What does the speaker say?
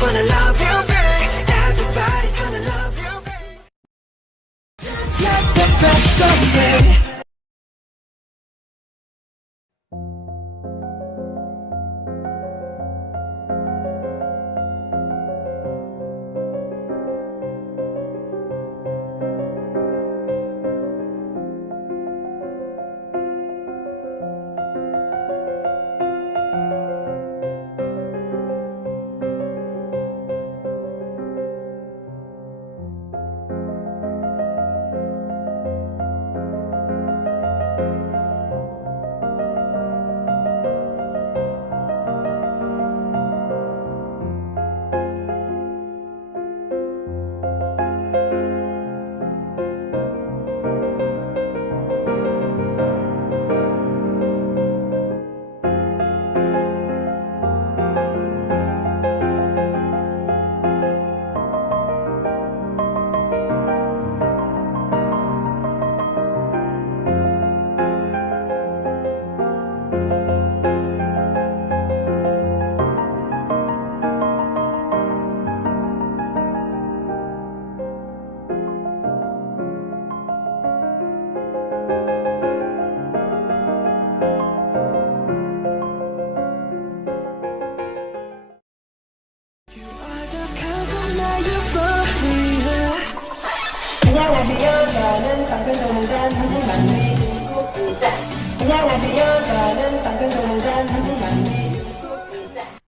wanna love you, babe. Everybody gonna love you, babe. You're the best of me. 안녕하세요. 저는 방탄소년단 한국만의 김국입니다. 안녕하세요. 저는 방탄소년단 한국만의